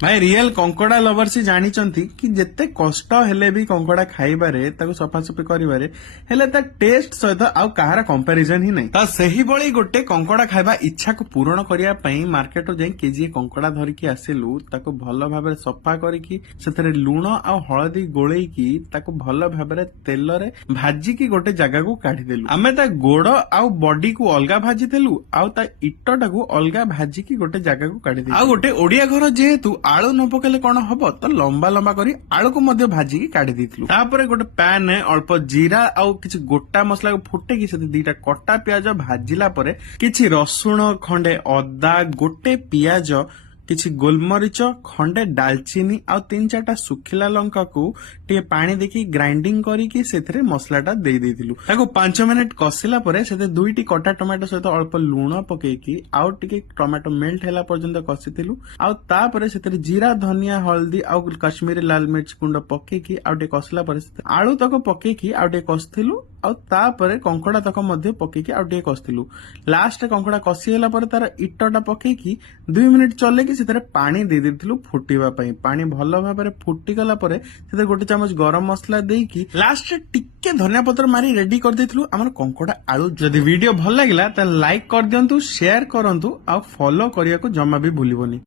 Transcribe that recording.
भाई real कंकड़ा lovers ही जानिचंती कि जेते कष्ट हेले भी कंकड़ा खाइबारे ताको सफासफी करिबारे हेले ता टेस्ट सहित आउ कहार कंपैरिजन ही नहीं। ता सही बळी गोटे कंकड़ा खाइबा इच्छा को पूरण करिया पई मार्केट जाई केजी कंकड़ा धरिकी आसिलु ताको भलो भाबरे सफा करिकी सेतरे लूण आ हळदी गोळेईकी ताको भलो भाबरे तेल रे भाजी की गोटे जगह को काढी देलु। आमे ता गोड़ आ बॉडी को अलगा भाजी देलु आ ता इट्टटा को अलगा भाजी की गोटे जगह को काढी देलु। आ गोटे ओडिया घर जेहेतु आलू न पकेले कौन हम तो लंबा लंबा करी आलू को मध्य भाजिकी काढ़ी देइथिलु। तापरे गोटे पैन अल्प जीरा आउ किछि गोटा मसला को फुटेकी से दीटा कटा प्याज भाजिला परे किछि रसुण खंडे अदा गोटे पियाज किछि गोलमरीच खंडे डालचीनी आउ 3-4टा सुखिला लंका को टे पानी देखी ग्राइंडिंग करिकी सेथरे मसलाटा देई देइथिलु। ताको 5 मिनिट कसिला परे सेते 2टी कटा टमाटो सहित अल्प लूण पकेकी आउ टिके टमाटो मेल्ट हैला पर्यंत कसिथिलु। आउ तापरे सेते जीरा धनिया हल्दी आउ कश्मीरी लाल मिर्च गुंड पकेकी आउ टे कसिला परे आलू तक पकेकी आउ टे कसिथिलु। आउ तापरे कंकड़ा तक मध्य पकेकी आउ टे कसिथिलु। लास्ट कंकड़ा कसी हैला परे तार इट्टटा पकेकी 2 मिनिट चलेकी सेते पानी दे देथिलु फुटिबा पई। पानी भलो भाबरे फुटी गला परे सेते गोटे चामच गरम मसला देकी लास्ट टिके धनिया पत्र मारी रेडी कर देथिलु हमर कंकड़ा आलू। जदि वीडियो भल लागिला त लाइक कर दियंतु शेयर करंतु आ फॉलो करिया को जमा भी भूलिबोनी।